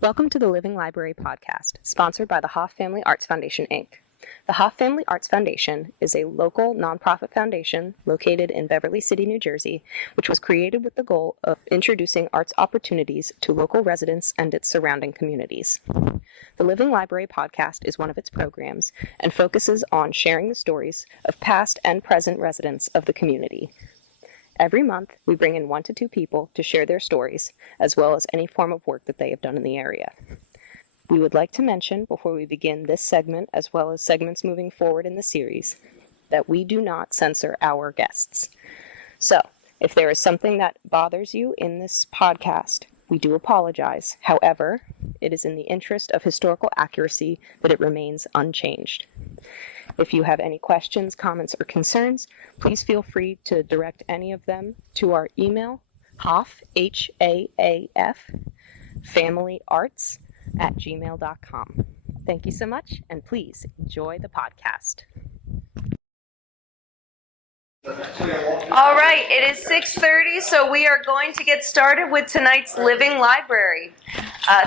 Welcome to the Living Library podcast, sponsored by the Hoff Family Arts Foundation, Inc. The Hoff Family Arts Foundation is a local nonprofit foundation located in Beverly City, New Jersey, which was created with the goal of introducing arts opportunities to local residents and its surrounding communities. The Living Library podcast is one of its programs and focuses on sharing the stories of past and present residents of the community. Every month, we bring in 1 to 2 people to share their stories, as well as any form of work that they have done in the area. We would like to mention, before we begin this segment, as well as segments moving forward in the series, that we do not censor our guests. So, if there is something that bothers you in this podcast, we do apologize. However, it is in the interest of historical accuracy that it remains unchanged. If you have any questions, comments, or concerns, please feel free to direct any of them to our email, Hoff, H-A-A-F, familyarts@gmail.com. Thank you so much, and please enjoy the podcast. All right, it is 6:30, so we are going to get started with tonight's Living Library.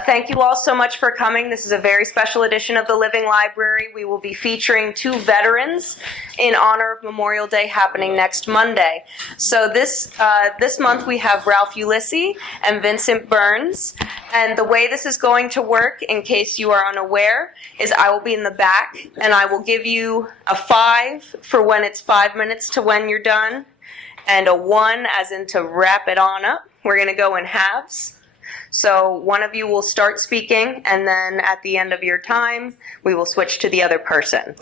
Thank you all so much for coming. This is a very special edition of the Living Library. We will be featuring 2 veterans in honor of Memorial Day happening next Monday. So this month we have Ralph Ulissi and Vincent Byrnes. And the way this is going to work, in case you are unaware, is I will be in the back and I will give you a 5 for when it's 5 minutes to when you're done, and a 1 as in to wrap it on up. We're going to go in halves. So one of you will start speaking, and then at the end of your time, we will switch to the other person.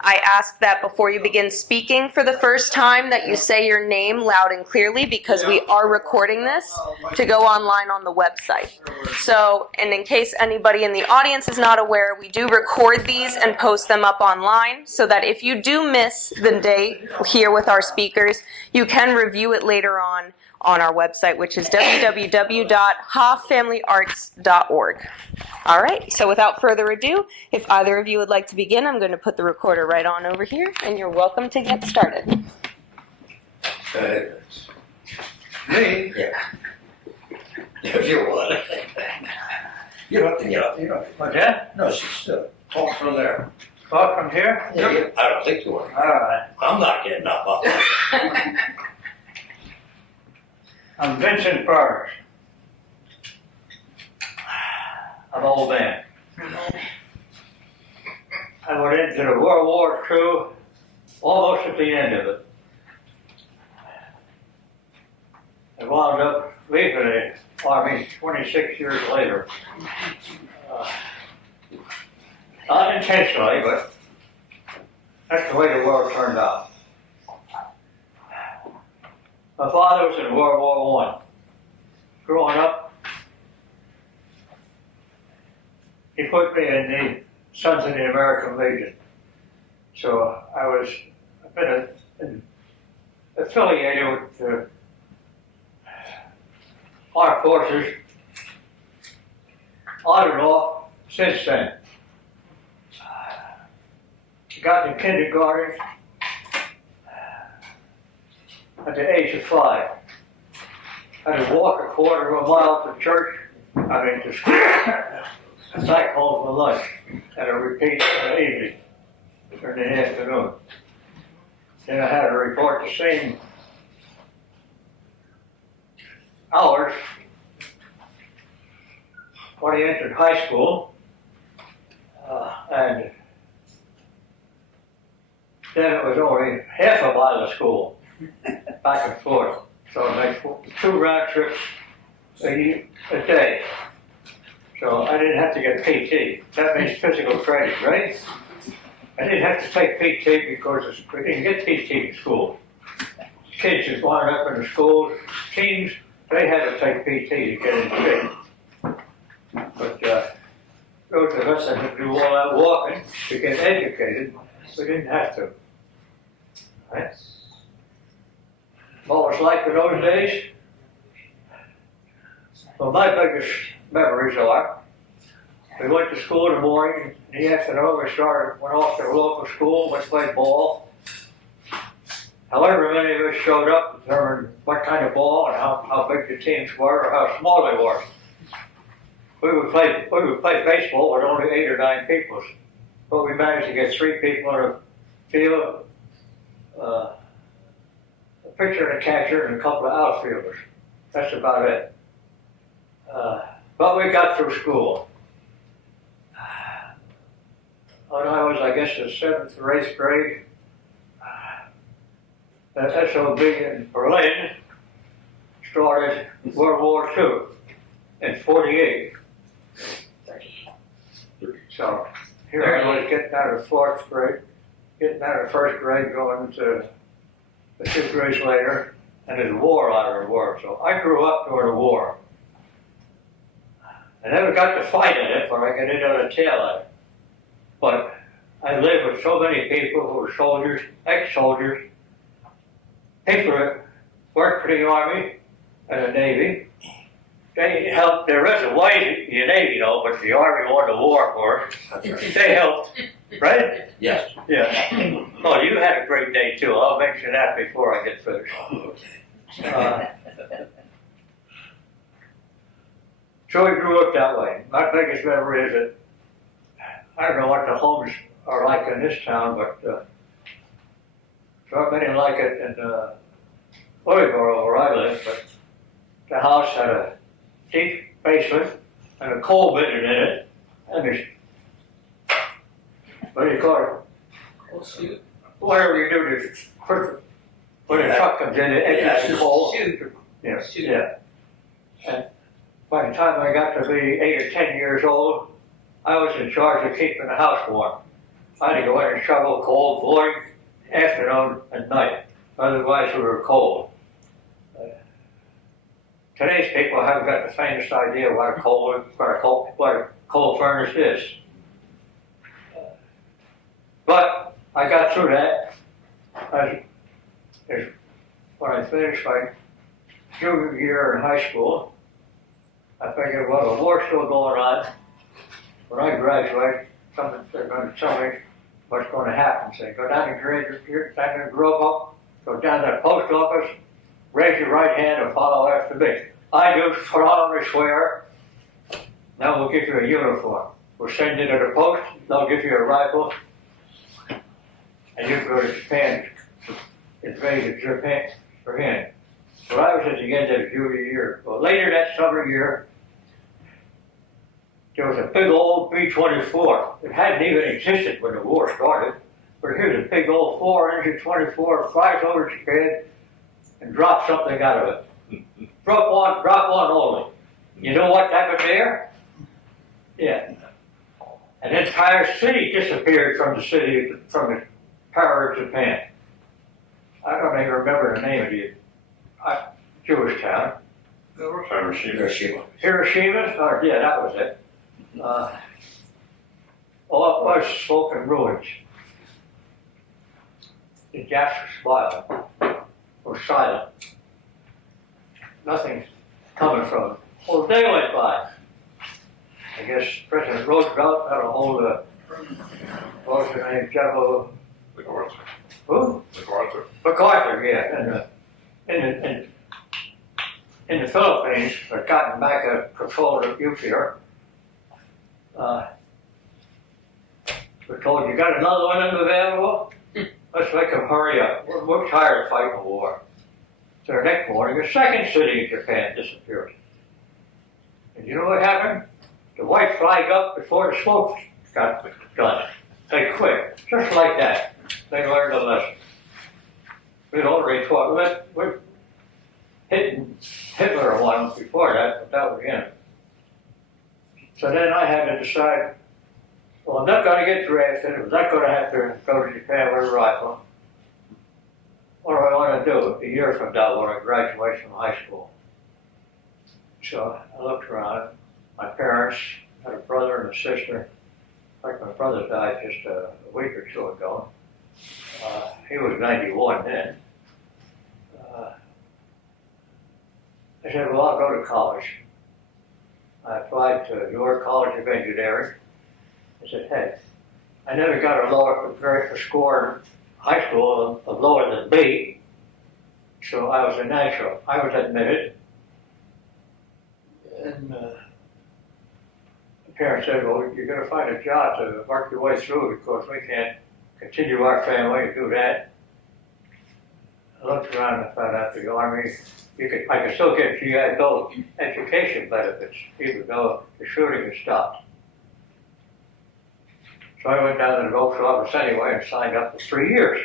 I ask that before you begin speaking for the first time that you say your name loud and clearly, because we are recording this to go online on the website. So, and in case anybody in the audience is not aware, we do record these and post them up online, so that if you do miss the date here with our speakers, you can review it later on our website, which is www.hofffamilyarts.org. All right, so without further ado, if either of you would like to begin, I'm going to put the recorder right on over here, and you're welcome to get started. Me? Yeah. If you want. You don't have to get up. You don't. What's that? No, she's talk from there. Talk from here? Yeah, I don't think you are. All right. I'm not getting up. I'm Vincent Byrnes. I'm an old man. I went into the World War II almost at the end of it. I wound up leaving the Army 26 years later. Not intentionally, but that's the way the world turned out. My father was in World War I. Growing up, he put me in the Sons of the American Legion. So I've been affiliated with the Armed Forces on and off since then. Got in kindergarten at the age of 5. I had to walk a quarter of a mile to church, to school, and back home for lunch, and a repeat in the evening, during the afternoon. Then I had to report the same hours when I entered high school, and then it was only half a mile to school. Back and forth. So I made 2 round trips a day. So I didn't have to get PT. That means physical training, right? I didn't have to take PT because we didn't get PT in school. Kids just wound up in the schools, teams, they had to take PT to get in shape. But those of us that had to do all that walking to get educated, we didn't have to. Right? What was like in those days? Well, my biggest memories are, we went to school in the morning, in the afternoon we went off to the local school, went to play ball. However many of us showed up determined what kind of ball and how big the teams were or how small they were. we would play baseball with only 8 or 9 people, but we managed to get 3 people on the field, a pitcher and a catcher, and a couple of outfielders. That's about it. But we got through school. When I was, I guess, the 7th or 8th grade, the SOB in Berlin started World War II in 48. So here I was getting out of 4th grade, getting out of 1st grade, going to the 2 grades later, and there's a war out of the war. So I grew up during the war. I never got to fight in it, but I got in on the tail of it. But I lived with so many people who were soldiers, ex-soldiers, people that worked for the Army and the Navy. They helped. There is a way in the Navy, though, but the Army won the war for us. They helped, right? Yes. Yeah. Oh, you had a great day, too. I'll mention that before I get finished. So we grew up that way. My biggest memory is that I don't know what the homes are like in this town, but so many like it in Louisboro where I live, but the house had a deep basement and a coal bin in it, and there's, what do you call it? Coal chute. Whatever you do to, when a truck comes in, it empties the coal. Chute. Yeah, Chute. yeah. And by the time I got to be 8 or 10 years old, I was in charge of keeping the house warm. I had to go in and shovel coal morning, afternoon, and night. Otherwise, we were cold. Today's people haven't got the faintest idea what a coal furnace is. But I got through that. When I finished my junior year in high school, I figured, well, the war's still going on. When I graduate, they're going to tell me what's going to happen. Say, go down to Grove Up, go down to the post office, raise your right hand and follow after me. I do solemnly swear, now we'll give you a uniform. We'll send you to the post, they'll give you a rifle, and you can go to Japan, invade Japan for him. So I was at the end of the junior year. Well, later that summer year, there was a big old B-24. It hadn't even existed when the war started. But here's a big old 4-engine 24, flies over Japan and drops something out of it. Drop one only. You know what happened there? Yeah. An entire city disappeared from the power of Japan. I don't even remember the name of the Jewish town. Hiroshima. Hiroshima? Oh, yeah, that was it. All it was smoke and ruins. The gas was smiling, or silent. Nothing coming from it. Well, the day went by. I guess President Roosevelt had a hold of, what was her name, Jabba? MacArthur. Who? MacArthur. MacArthur, yeah. And in the Philippines, had gotten back a control of nuclear. We're told, you got another one available? Let's make them hurry up. We're tired of fighting the war. So the next morning, a second city in Japan disappeared. And you know what happened? The white flag up before the smoke got done. They quit, just like that. They learned a lesson. We'd already fought. We're hitting Hitler once before that, but that was the end. So then I had to decide, well, I'm not going to get drafted. I'm not going to have to go to Japan with a rifle. What do I want to do a year from now when I graduate from high school? So I looked around. My parents had a brother and a sister. In fact, my brother died just a week or two ago. He was 91 then. I said, well, I'll go to college. I applied to your College of Engineering. I said, hey, I never got a score in high school of lower than B, so I was a natural. I was admitted, and parents said, well, you're going to find a job to work your way through because we can't continue our family and do that. I looked around and found out the Army, I could still get GI Bill education benefits, even though the shooting had stopped. So I went down to the ropes office anyway and signed up for 3 years.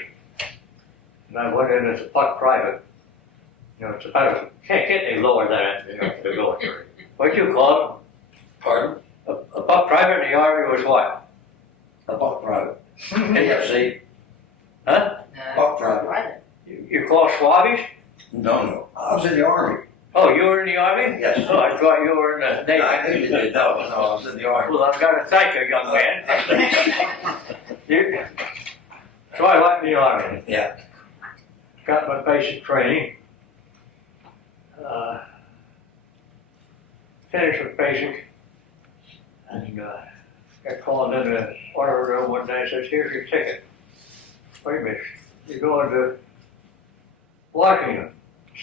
And I went in as a buck private. You know, it's about, can't get any lower than that, you know, the military. What'd you call it? Pardon? A buck private in the Army was what? A buck private. KFC. Huh? Buck private. You call Swabbies? No. I was in the Army. Oh, you were in the Army? Yes. Oh, I thought you were in the Navy. I knew you did. No, I was in the Army. Well, I've got to thank you, young man. So I went in the Army. Yeah. Got my basic training. Finished with basic. And got called in the order room one day and says, here's your ticket. Wait a minute. You're going to Washington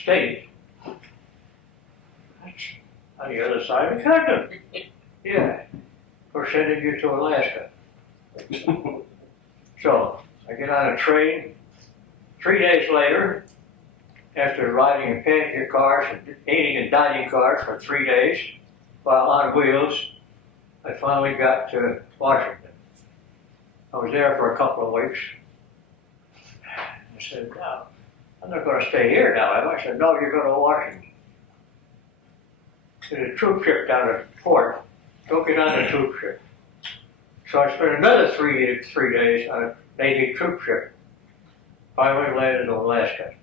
State. That's on the other side of the continent. Yeah. We're sending you to Alaska. So I get on a train. 3 days later, after riding in passenger cars and eating in dining cars for 3 days while on wheels, I finally got to Washington. I was there for a couple of weeks. I said, no, I'm not going to stay here now. I said, no, you're going to Washington. Did a troop trip down to port. Took it on a troop trip. So I spent another 3 days on a Navy troop trip. Finally landed in Alaska.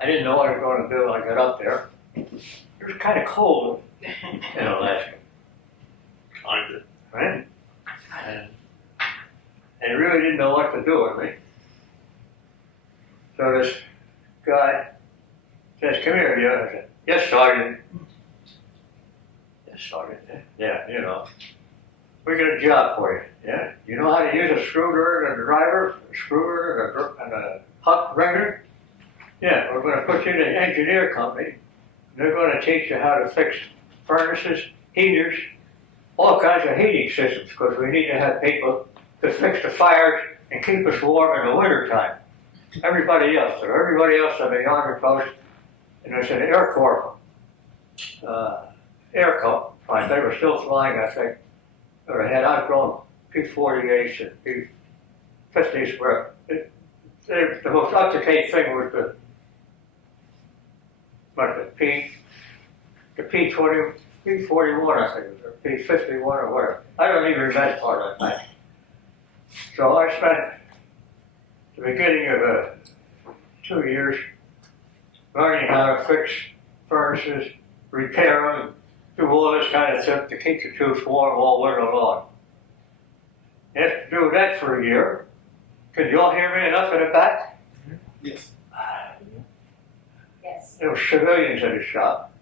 I didn't know what I was going to do when I got up there. It was kind of cold in Alaska. Kind of. Right? And I really didn't know what to do with me. So this guy says, come here, you. I said, yes, Sergeant. Yes, Sergeant. Yeah, you know. We got a job for you. Yeah? You know how to use a screwdriver and a driver, a screwdriver and a hot wringer? Yeah, we're going to put you in an engineer company. They're going to teach you how to fix furnaces, heaters, all kinds of heating systems, because we need to have people to fix the fires and keep us warm in the wintertime. Everybody else on the Army Post, and there's an Air Corps, Air Corps, they were still flying, I think, or had outgrown P-48s and P-50s, where the most up-to-date thing was the P-20, P-41, I think, or P-51 or whatever. I don't even remember that part of that. So I spent the beginning of 2 years learning how to fix furnaces, repair them, do all this kind of stuff to keep the troops warm all winter long. After doing that for a year, could you all hear me enough in the back? Yes. Yes. There were civilians at the shop.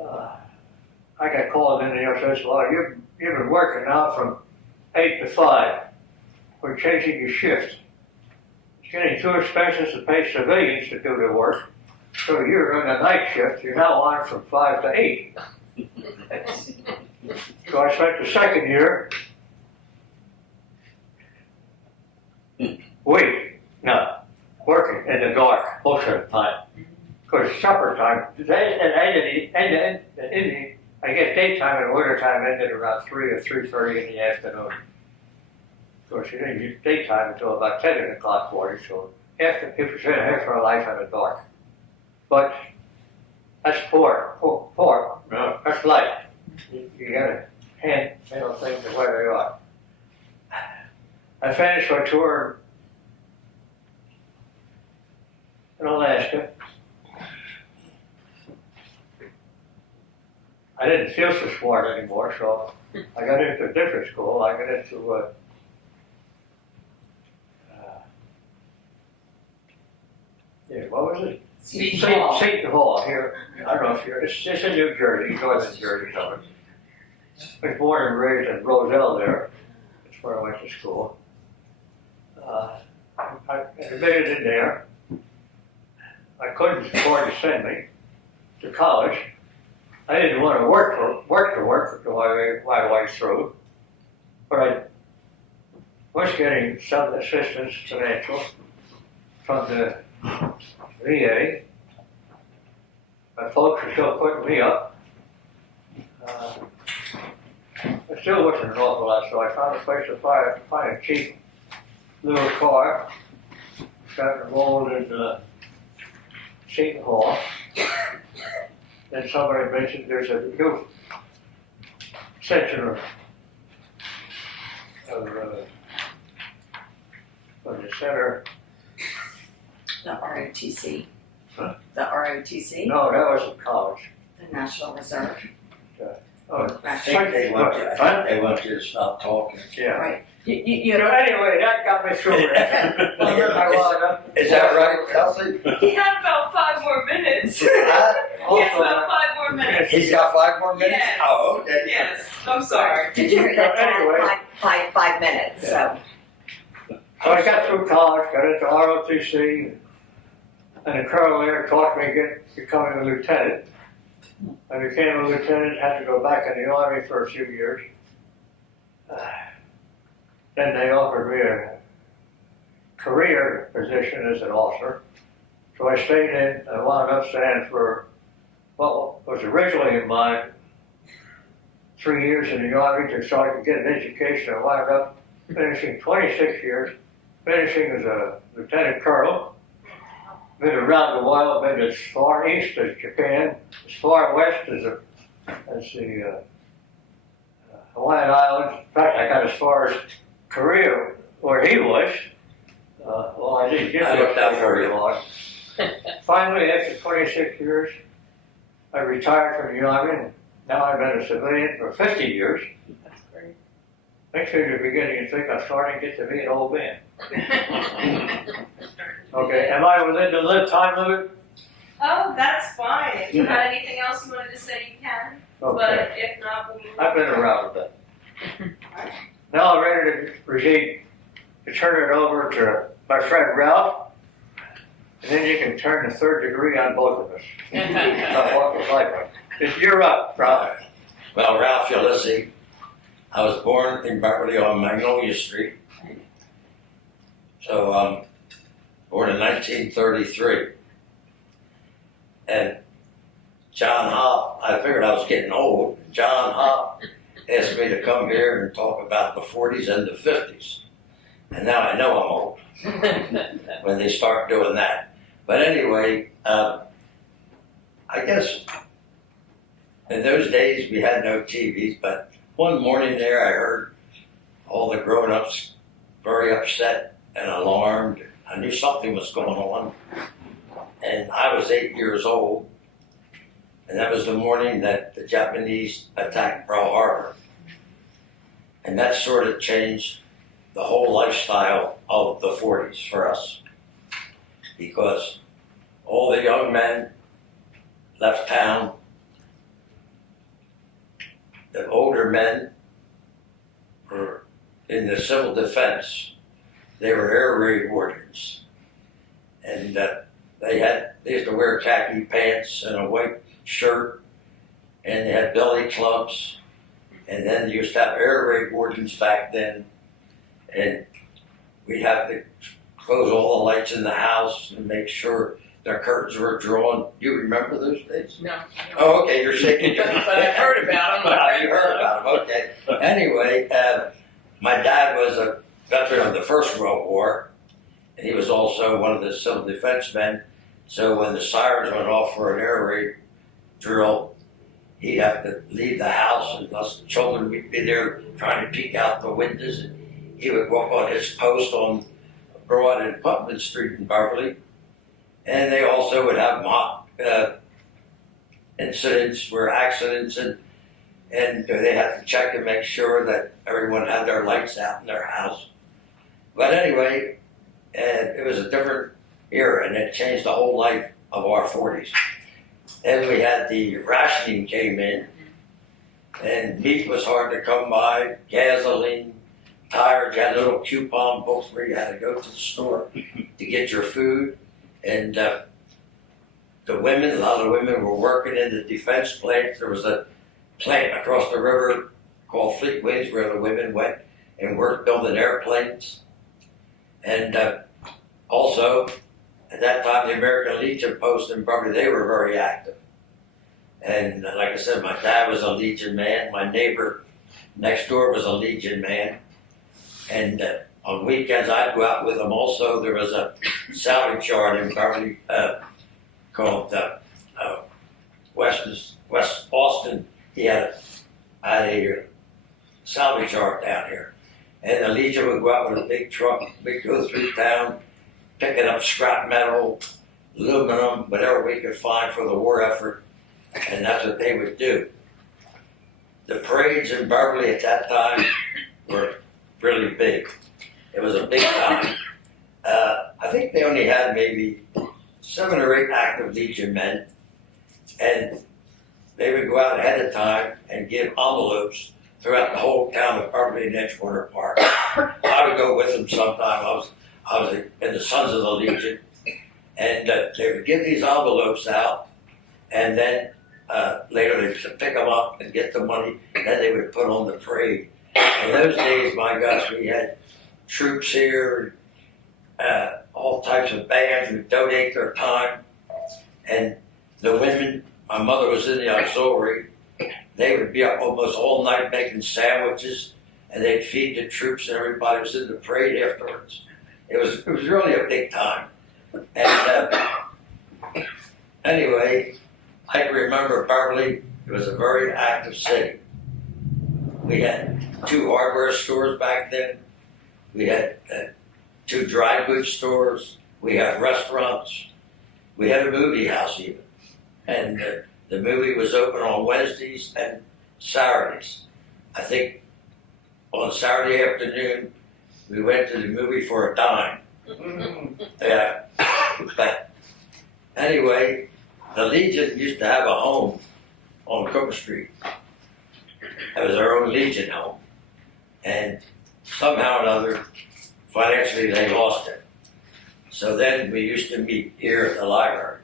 I got called in there and says, well, you've been working now from 8 to 5. We're changing your shift. It's getting too expensive to pay civilians to do the work. So you're on the night shift. You're now on from 5 to 8. So I spent the second year working in the dark most of the time. Because supper time, I guess daytime and winter time ended around 3 or 3:30 in the afternoon. Of course, you didn't use daytime until about 10 o'clock morning, so after people spend half their life in the dark. But that's poor. No, that's life. You gotta handle things the way they are. I finished my tour in Alaska. I didn't feel so smart anymore, so I got into a different school. I got into what was it? Seton Hall here. I don't know if you're. It's in New Jersey, northern Jersey, somewhere. I was born and raised in Roselle there. That's where I went to school. I admitted in there. I couldn't afford to send me to college. I didn't want to work my way through, but I was getting some assistance financial from the VA. My folks were still putting me up. It still wasn't an awful lot, so I found a place to find a cheap little car. Got enrolled in the Seton Hall. Then somebody mentioned there's a new section of the center. The ROTC. Huh? The ROTC, No, that was in college. the National Reserve. Oh, I think they want you to stop talking. yeah. Right. You know, anyway, that got me through it. I wound up. Is that right, Kelsey? He had about 5 more minutes. He Huh? has about 5 more minutes. He's got 5 more minutes? Yes. Oh, okay. Yes, I'm sorry. Did you hear that? Anyway. Five minutes, so. So I got through college, got into ROTC, and the colonel there taught me becoming a lieutenant. I became a lieutenant, had to go back in the Army for a few years. Then they offered me a career position as an officer. So I stayed in and wound up staying for what was originally in mind 3 years in the Army so I could get an education. I wound up finishing 26 years, finishing as a lieutenant colonel. Been around a while, been as far east as Japan, as far west as the Hawaiian Islands. In fact, I got as far as Korea, where he was. Well, I didn't get I looked there out for you. long. Finally, after 26 years, I retired from the Army, and now I've been a civilian for 50 years. That's great. Makes me the beginning you think I'm starting to get to be an old man. Okay, am I within the time limit? Oh, that's fine. If you had anything else you wanted to say, you can. Okay, But if not, we'll move on. I've been around a bit. Now I'm ready to turn it over to my friend Ralph, and then you can turn the third degree on both of us. About what it was like. You're up, Ralph. Well, Ralph Ulissi, I was born in Beverly on Magnolia Street. So, born in 1933. And John Hopp, I figured I was getting old. John Hopp asked me to come here and talk about the 40s and the 50s. And now I know I'm old when they start doing that. But anyway, I guess in those days we had no TVs, but one morning there I heard all the grown-ups very upset and alarmed. I knew something was going on. And I was 8 years old. And that was the morning that the Japanese attacked Pearl Harbor. And that sort of changed the whole lifestyle of the 40s for us. Because all the young men left town. The older men were in the civil defense. They were air raid wardens. And they used to wear khaki pants and a white shirt, and they had billy clubs, and then they used to have air raid wardens back then, and we'd have to close all the lights in the house and make sure their curtains were drawn. You remember those days? No. Oh, okay, you're shaking your But I've heard about them. Oh, you heard about them, okay. Anyway, my dad was a veteran of the First World War, and he was also one of the civil defense men. So when the sirens went off for an air raid drill, he'd have to leave the house, and us children would be there trying to peek out the windows. And he would walk on his post on Broad and Putnam Street in Beverly. And they also would have mock incidents where accidents, and they have to check and make sure that everyone had their lights out in their house. But anyway, it was a different era, and it changed the whole life of our 40s. And we had the rationing came in, and meat was hard to come by, gasoline, tires. You had little coupon books where you had to go to the store to get your food. And the women, a lot of the women were working in the defense plants. There was a plant across the river called Fleet Wings where the women went and worked building airplanes. And also, at that time, the American Legion post in Beverly, they were very active. And like I said, my dad was a Legion man. My neighbor next door was a Legion man. And on weekends, I'd go out with them also. There was a salvage yard in Beverly called West Austin. He had a salvage yard down here. And the Legion would go out with a big truck. We'd go through town, picking up scrap metal, aluminum, whatever we could find for the war effort. And that's what they would do. The parades in Beverly at that time were really big. It was a big time. I think they only had maybe 7 or 8 active Legion men. And they would go out ahead of time and give envelopes throughout the whole town of Beverly and Edgewater Park. I would go with them sometime. I was in the Sons of the Legion. And they would give these envelopes out. And then later they would pick them up and get the money. And then they would put on the parade. In those days, my gosh, we had troops here, all types of bands would donate their time. And the women, my mother was in the auxiliary, they would be up almost all night making sandwiches, and they'd feed the troops, and everybody was in the parade afterwards. It was really a big time. And anyway, I can remember Beverly, it was a very active city. We had 2 hardware stores back then. We had 2 dry goods stores. We had restaurants. We had a movie house even. And the movie was open on Wednesdays and Saturdays. I think on Saturday afternoon, we went to the movie for a dime. Yeah. But anyway, the Legion used to have a home on Cook Street. It was our own Legion home. And somehow or another, financially, they lost it. So then we used to meet here at the library,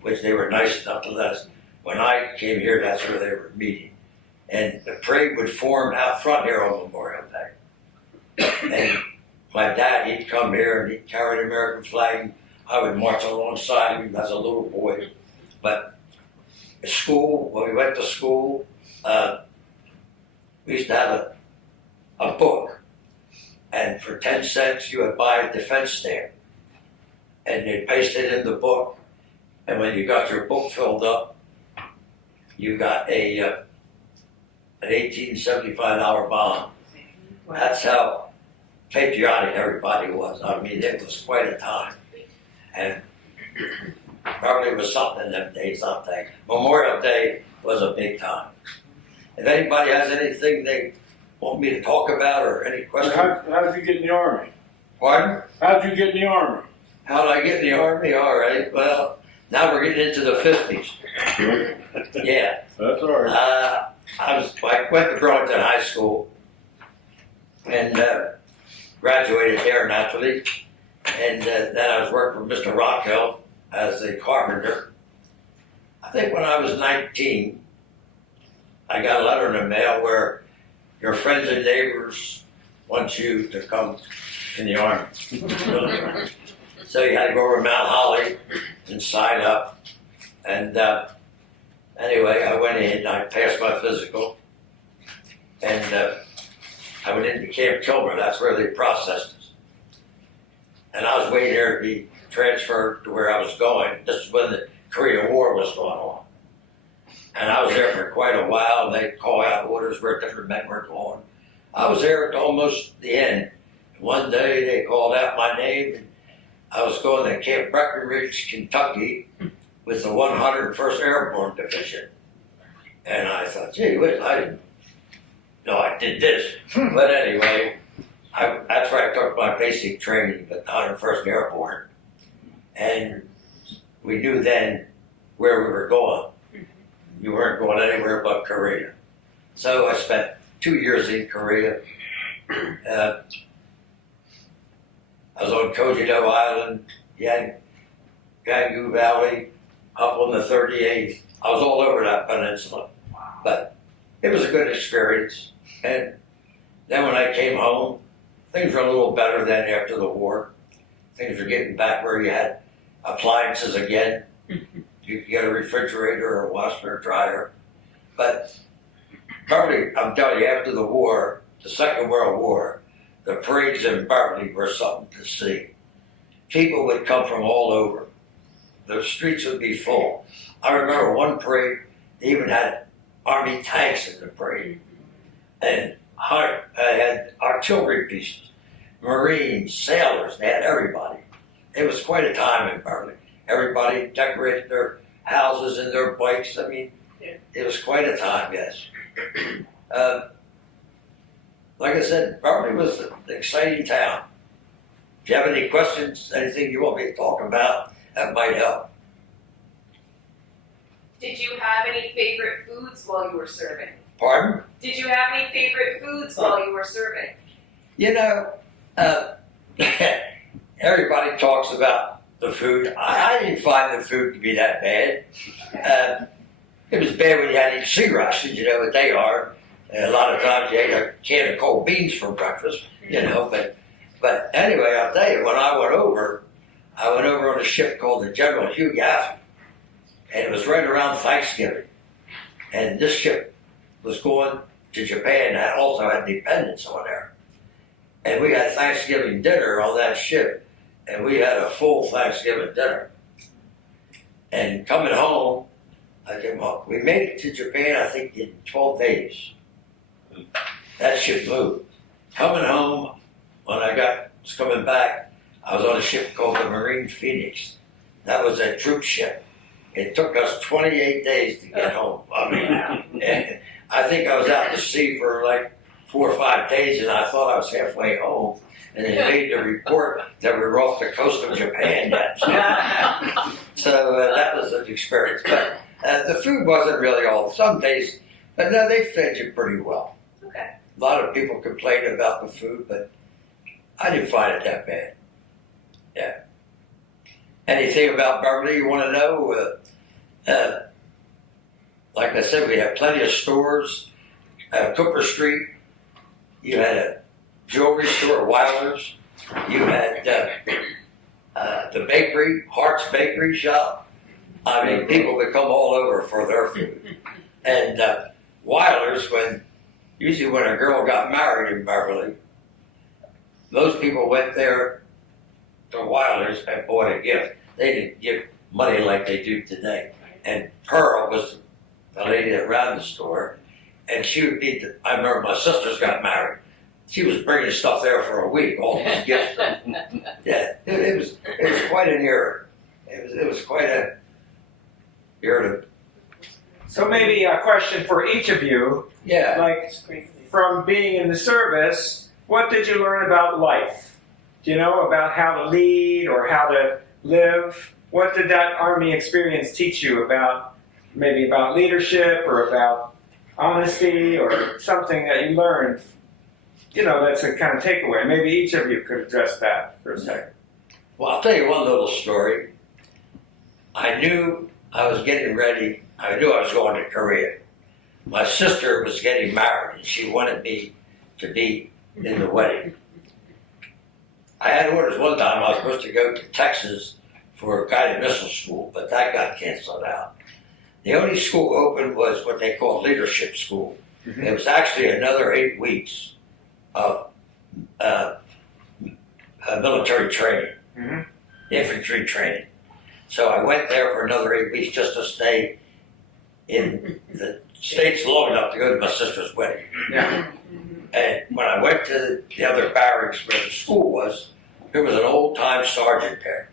which they were nice enough to let us. When I came here, that's where they were meeting. And the parade would form out front here on Memorial Day. And my dad, he'd come here and he'd carry the American flag. I would march alongside him as a little boy. But at school, when we went to school, we used to have a book. And for 10 cents, you would buy a defense stamp. And they'd paste it in the book. And when you got your book filled up, you got an $1875 bond. That's how patriotic everybody was. I mean, it was quite a time. And probably was something in them days, I'll think. Memorial Day was a big time. If anybody has anything they want me to talk about or any questions. How did you get in the Army? Pardon? How did you get in the Army? How did I get in the Army? All right, well, now we're getting into the 50s. Yeah. That's all right. I went to Burlington High School and graduated there naturally. And then I was working for Mr. Rockwell as a carpenter. I think when I was 19, I got a letter in the mail where your friends and neighbors want you to come in the Army. So you had to go over Mount Holly and sign up. And anyway, I went in, I passed my physical, and I went into Camp Kilmer. That's where they processed us. And I was waiting there to be transferred to where I was going. This is when the Korean War was going on. And I was there for quite a while, and they'd call out orders where different men were going. I was there to almost the end. One day they called out my name, and I was going to Camp Breckenridge, Kentucky, with the 101st Airborne Division. And I thought, gee whiz, I didn't know I did this. But anyway, that's where I took my basic training with the 101st Airborne. And we knew then where we were going. You weren't going anywhere but Korea. So I spent 2 years in Korea. I was on Kojido Island. You had Gangoo Valley, up on the 38th. I was all over that peninsula. But it was a good experience. And then when I came home, things were a little better than after the war. Things were getting back where you had appliances again. You could get a refrigerator or a washer or dryer. But Beverly, I'm telling you, after the war, the Second World War, the parades in Beverly were something to see. People would come from all over. The streets would be full. I remember one parade, they even had Army tanks in the parade. And had artillery pieces, Marines, sailors, they had everybody. It was quite a time in Beverly. Everybody decorated their houses and their bikes. I mean, it was quite a time, yes. Like I said, Beverly was an exciting town. If you have any questions, anything you want me to talk about, that might help. Did you have any favorite foods while you were serving? Pardon? Did you have any favorite foods while you were serving? You know, everybody talks about the food. I didn't find the food to be that bad. It was bad when you had to eat sea rations, you know what they are. And a lot of times you ate a can of cold beans for breakfast, you know. But anyway, I'll tell you, when I went over on a ship called the General Hugh Gaffney. And it was right around Thanksgiving. And this ship was going to Japan that also had dependents on there. And we had Thanksgiving dinner on that ship. And we had a full Thanksgiving dinner. And coming home, we made it to Japan, I think, in 12 days. That ship moved. Coming home, when I was coming back, I was on a ship called the Marine Phoenix. That was a troop ship. It took us 28 days to get home. I mean, I think I was out to sea for like 4 or 5 days, and I thought I was halfway home. And they made the report that we were off the coast of Japan yet. So that was an experience. But the food wasn't really all. Some days, but no, they fed you pretty well. Okay. A lot of people complained about the food, but I didn't find it that bad. Yeah. Anything about Beverly you want to know? Like I said, we have plenty of stores. Cooper Street, you had a jewelry store, Wilder's. You had the bakery, Hart's Bakery Shop. I mean, people would come all over for their food. And Wilder's, usually when a girl got married in Beverly, most people went there to Wilder's and bought a gift. They didn't give money like they do today. And Pearl was the lady that ran the store, and she would be. I remember my sisters got married. She was bringing stuff there for a week, all these gifts. Yeah, it was quite an era. It was quite a era. So maybe a question for each of you. Yeah. Like, from being in the service, what did you learn about life? Do you know about how to lead or how to live? What did that Army experience teach you about, maybe about leadership or about honesty or something that you learned? You know, that's a kind of takeaway. Maybe each of you could address that for a second. Well, I'll tell you one little story. I knew I was getting ready. I knew I was going to Korea. My sister was getting married, and she wanted me to be in the wedding. I had orders one time. I was supposed to go to Texas for a guided missile school, but that got canceled out. The only school open was what they call leadership school. Mm-hmm. It was actually another 8 weeks of military training, mm-hmm. infantry training. So I went there for another 8 weeks just to stay in the States long enough to go to my sister's wedding. Yeah. And when I went to the other barracks where the school was, there was an old-time sergeant there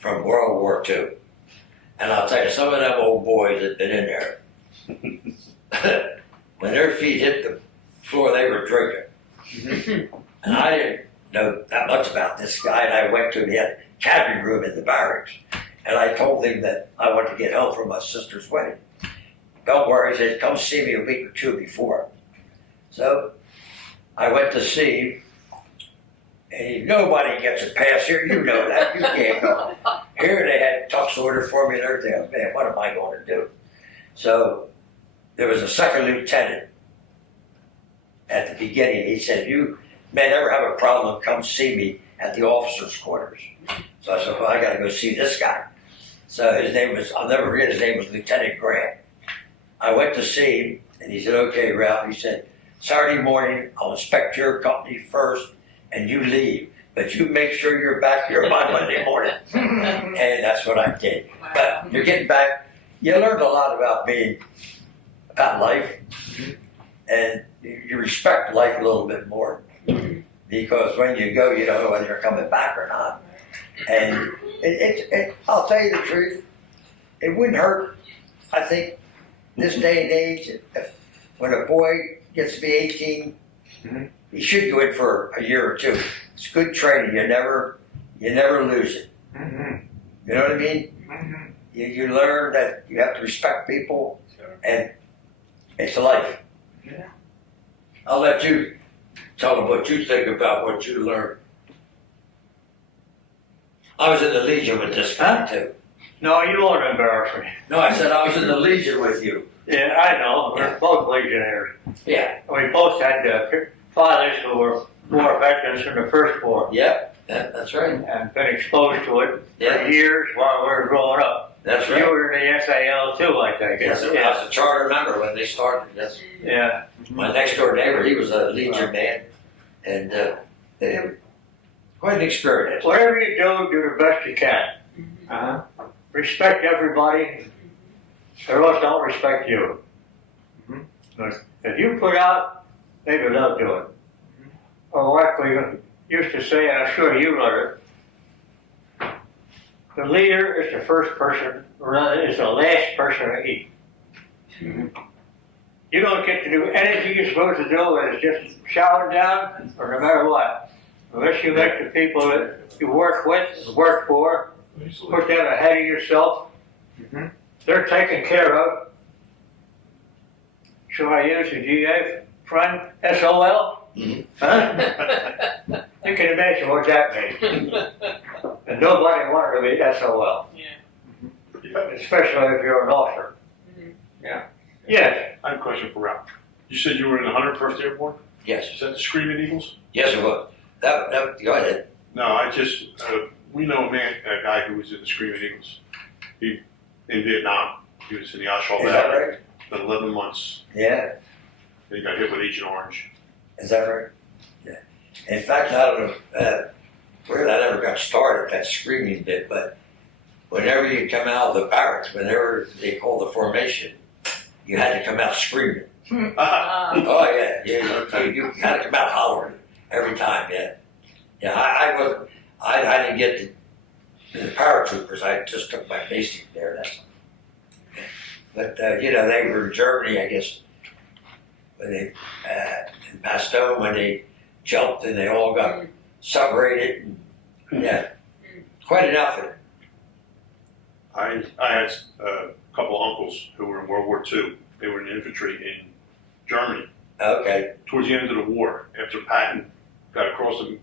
from World War II. And I'll tell you, some of them old boys had been in there. When their feet hit the floor, they were drinking. And I didn't know that much about this guy, and I went to the cabin room in the barracks. And I told him that I wanted to get home for my sister's wedding. Don't worry, he said, come see me a week or two before. So I went to see him, And nobody gets a pass here. You know that. You can't go. Here they had tux order for me and everything. Man, what am I going to do? So there was a second lieutenant at the beginning. He said, "You men ever have a problem, come see me at the officers' quarters." So I said, "Well, I got to go see this guy." So his name was, I'll never forget, his name was Lieutenant Grant. I went to see him, and he said, "Okay, Ralph," he said, "Saturday morning, I'll inspect your company first, and you leave. But you make sure you're back here by Monday morning." And that's what I did. But you're getting back, you learned a lot about life, and you respect life a little bit more. Because when you go, you don't know whether you're coming back or not. And I'll tell you the truth, it wouldn't hurt, I think, this day and age, if when a boy gets to be 18, he should go in for a year or two. It's good training. You never lose it. You know what I mean? You learn that you have to respect people, and it's life. I'll let you tell them what you think about what you learned. I was in the Legion with this guy too. No, you won't embarrass me. No, I said I was in the Legion with you. Yeah, I know. We're both legionnaires. Yeah. We both had fathers who were war veterans from the First War. Yep, that's right. And been exposed to it Yeah. for years while we were growing up. That's You right. were in the SAL too, I think. Yes, I was a charter member when they started. Yes. Yeah. My next door neighbor, he was a Legion man, and quite an experience. Whatever you do the best you can. Respect everybody, or else don't respect you. If you put out, maybe they'll do it. Or like we used to say, and I'm sure you learned it, the leader is the first person, or is the last person to eat. You don't get to do anything you're supposed to do, and it's just shower down, or no matter what. Unless you make the people that you work with, work for, put them ahead of yourself, they're taken care of. Should I use the GA friend? SOL? Huh? You can imagine what that means. And nobody wanted to be SOL. Especially if you're an officer. Yes. I have a question for Ralph. You said you were in the 101st Airborne? Yes. Is that the Screaming Eagles? Yes, it was. That go ahead. No, I just, we know a guy who was in the Screaming Eagles. In Vietnam. He was in the Ashwell Is that Valley. right? About 11 months. Yeah. Then he got hit with Agent Orange. Is that right? Yeah. In fact, I don't know where that ever got started, that screaming bit, but whenever you come out of the barracks, whenever they called the formation, you had to come out screaming. Oh yeah, you had to come out hollering every time. Yeah. I didn't get the paratroopers. I just took my basic there. That's all. But they were in Germany, I guess, when they in Bastogne when they jumped and they all got separated. Yeah, quite an outfit. I had a couple of uncles who were in World War II. They were in the infantry in Germany. Okay. Towards the end of the war, after Patton got across the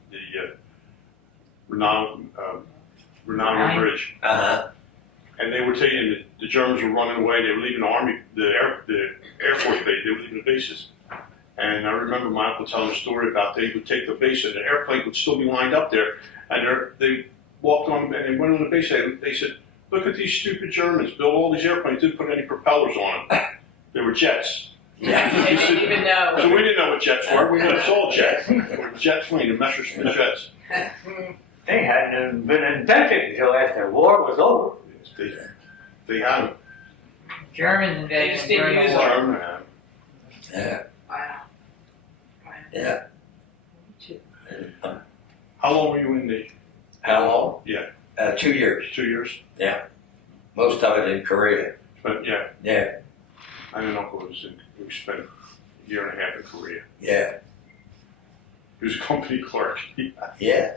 Rhine Bridge, and they were taking the Germans were running away. They were leaving the army, the Air Force base. They were leaving the bases. And I remember my uncle telling a story about they would take the base and the airplane would still be lined up there. And they walked on and they went on the base. They said, "Look at these stupid Germans built all these airplanes. Didn't put any propellers on them. They were jets." Yeah. They didn't even know. So we didn't know what jets were. We knew it's all jets. Jet plane, the Messerschmitt jets. They hadn't been invented until after the war was over. They had them. Germans They invaded just didn't during the use war. German had 'em. Yeah. Wow. Yeah. How long were you in the? How long? Yeah. 2 years. 2 years. Most of it in Korea. But yeah, Yeah. I had an uncle who spent a year and a half in Korea. Yeah. He was a company clerk. Yeah. Yeah.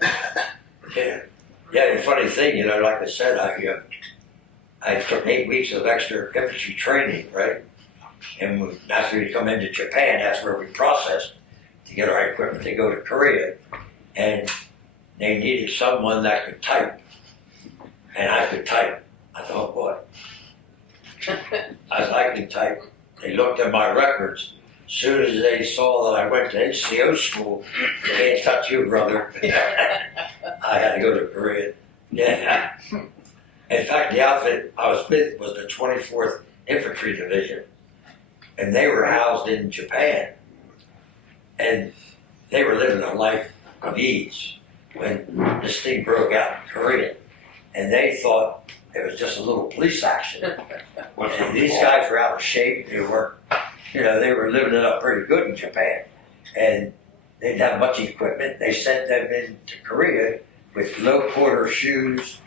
Yeah. The funny thing, like I said, I took 8 weeks of extra infantry training, right? And after we come into Japan, that's where we processed to get our equipment to go to Korea. And They needed someone that could type. And I could type. I thought, boy. I can type. They looked at my records. As soon as they saw that I went to HCO school, they can't touch you, brother. I had to go to Korea. Yeah. In fact, the outfit I was with was the 24th Infantry Division. And they were housed in Japan. And they were living a life of ease when this thing broke out in Korea. And they thought it was just a little police action. And these guys were out of shape. They were, they were living it up pretty good in Japan. And they didn't have much equipment. They sent them into Korea with low quarter shoes,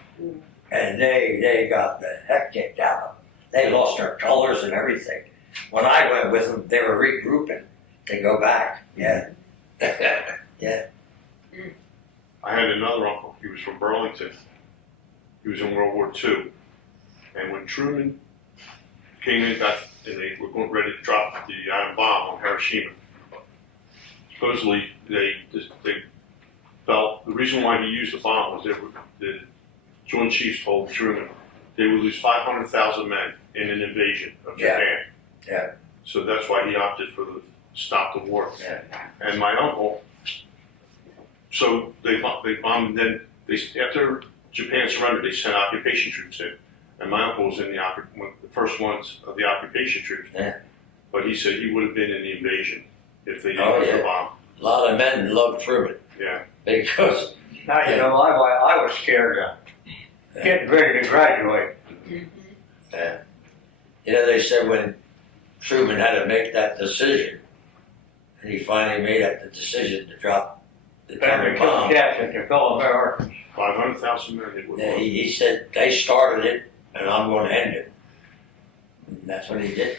and they got the heck kicked out of them. They lost their colors and everything. When I went with them, they were regrouping to go back. Yeah. Yeah. I had another uncle. He was from Burlington. He was in World War II. And when Truman came in, and they were ready to drop the atom bomb on Hiroshima, supposedly they felt the reason why he used the bomb was the Joint Chiefs told Truman they would lose 500,000 men in an invasion of Japan. Yeah. So that's why he opted for the stop the war. Yeah. And my uncle, so they bombed, and then after Japan surrendered, they sent occupation troops in. And my uncle was in one of the first ones of the occupation troops. Yeah. But he said he would have been in the invasion if they didn't Oh, use yeah. the bomb. A lot of men loved Truman Yeah. because Now, I was scared of getting ready to graduate. they said when Truman had to make that decision, and he finally made the decision to drop the atomic bomb. Yes, at the fellow Americans. 500,000 men it would Yeah, have. he said they started it, and I'm going to end it. And that's what he did.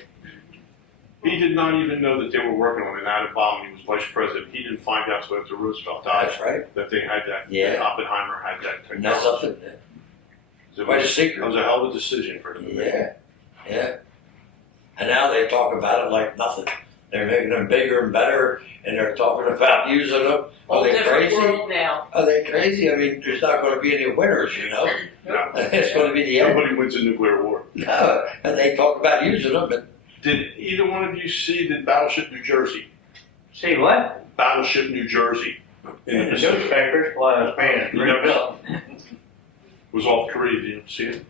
He did not even know that they were working on an atom bomb. He was vice president. He didn't find out until after Roosevelt died That's right. that they had that. Yeah. That Oppenheimer had that And that's technology. something. It quite a was, secret. it was a hell of a decision for him to make. Yeah. And now they talk about it like nothing. They're making them bigger and better, and they're talking about using them. Are they different crazy? world now. Are they crazy? I mean, there's not going to be any winners, No. It's going to be the end. Nobody wins a nuclear war. No, and they talk about using them, but Did either one of you see the Battleship New Jersey? See what? Battleship New Jersey. In the newspapers while I was paying it. You never- It was off Korea. Did you see it?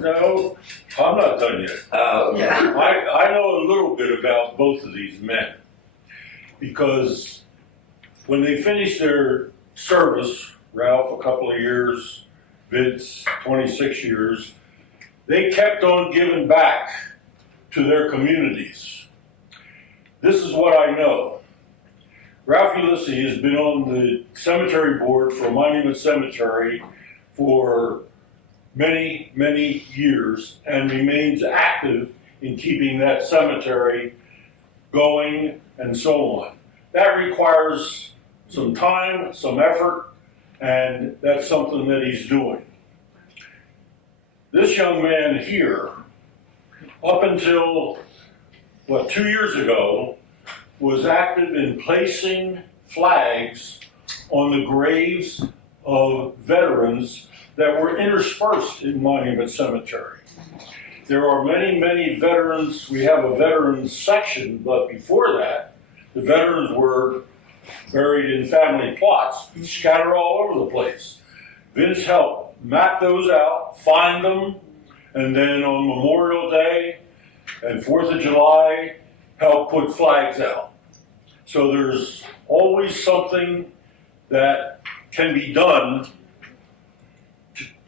No, I'm not done yet. okay. I know a little bit about both of these men because when they finished their service, Ralph a couple of years, Vince 26 years, they kept on giving back to their communities. This is what I know. Ralph Ulissi has been on the cemetery board for Monument Cemetery for many, many years and remains active in keeping that cemetery going and so on. That requires some time, some effort, and that's something that he's doing. This young man here, up until, 2 years ago, was active in placing flags on the graves of veterans that were interspersed in Monument Cemetery. There are many, many veterans. We have a veterans section, but before that, the veterans were buried in family plots, scattered all over the place. Vince helped map those out, find them, and then on Memorial Day and 4th of July, help put flags out. So there's always something that can be done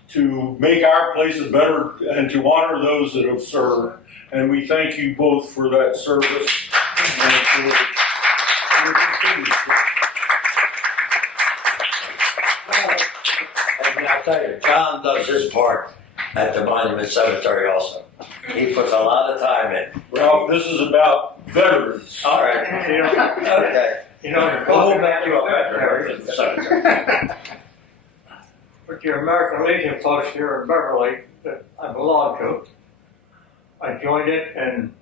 to make our places better and to honor those that have served. And we thank you both for that service and for your continued service. And I'll tell you, John does his part at the Monument Cemetery also. He puts a lot of time in. Ralph, this is about veterans. All right. Okay. We'll back you up after the cemetery. With your American Legion post here in Beverly that I belong to, I joined it in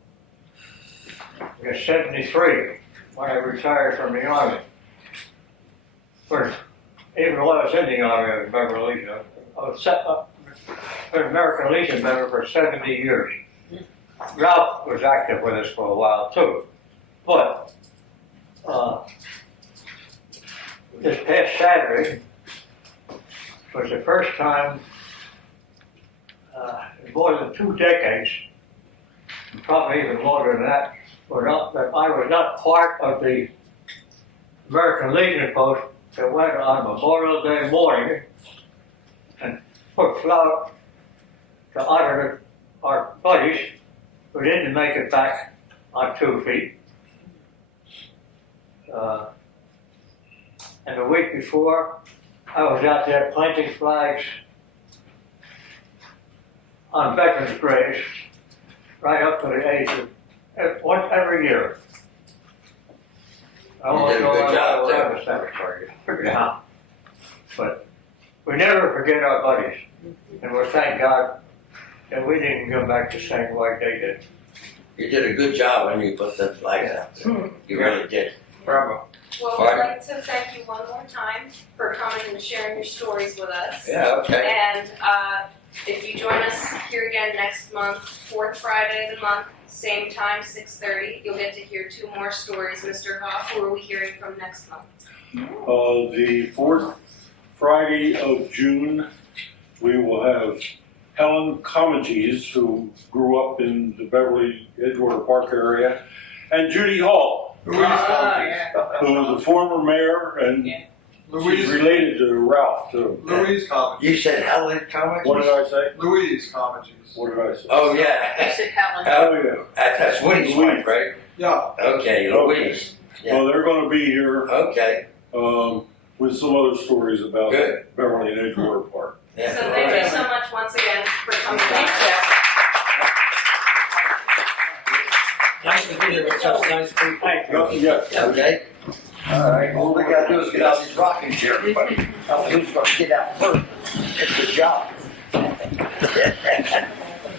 73 when I retired from the Army. For even when I was in the Army, I was a member of Legion. I was an American Legion member for 70 years. Ralph was active with us for a while too. But this past Saturday was the first time in more than 2 decades, probably even longer than that, that I was not part of the American Legion post that went on Memorial Day morning and put flowers to honor our buddies who didn't make it back on 2 feet. And the week before, I was out there planting flags on veterans' graves right up to the age of once every year. I almost did a go good job, around the cemetery. Yeah. But we never forget our buddies. And we thank God that we didn't come back the same way they did. You did a good job when you put the flags out there. You really did. Bravo. Well, Pardon? we'd like to thank you one more time for coming and sharing your stories with us. Yeah, okay. And if you join us here again next month, 4th Friday of the month, same time, 6:30, you'll get to hear 2 more stories. Mr. Hoff, who are we hearing from next month? The 4th Friday of June, we will have Helen Comegys, who grew up in the Beverly Edgewater Park area, and Judy Hall, who was a former mayor, and she's related to Ralph too. Louise Comegys. You said Helen Comegys? What did I say? Louise Comegys. What did I say? Oh, yeah. said Helen. Oh, yeah. That's Woody's wife, right? Yeah. Okay, Louise. Yeah. Well, they're going to be here Okay, with some other stories about good. Beverly and Edgewater Park. Yeah. So thank you so much once again for coming back. Nice to be here with such nice people. Thank you. Yeah. Okay. All right, all we gotta do is get out of these rocking chairs, everybody. Who's gonna get out first? It's your job.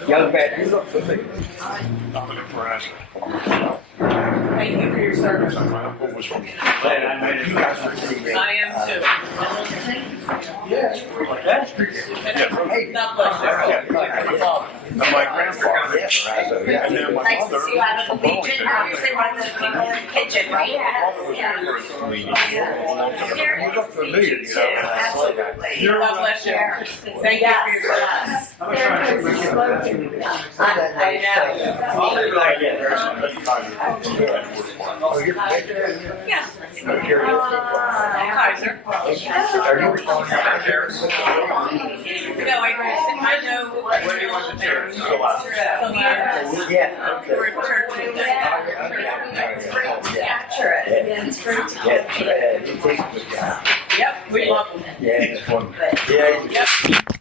Young man, you look familiar. Thank you for your service. I am too. Yes. Hey. God bless you. And my grandfather. Yeah. And then my Nice to mother. see you out of the Legion. I'm usually one of the people in the kitchen, right? You look familiar, you know, when I saw that. Absolutely. God bless you. Thank you for your service. I know. I'll leave it like Oh, you're Yeah. Kaiser. Kaiser. Are you responsible for Harris? No, I know. Where do you want the chairs? Yeah. We're in church today. Capture it. It's great to get. Yeah, you take a good job. Yep, we love them. Yeah, it's fun. Yeah. Yep.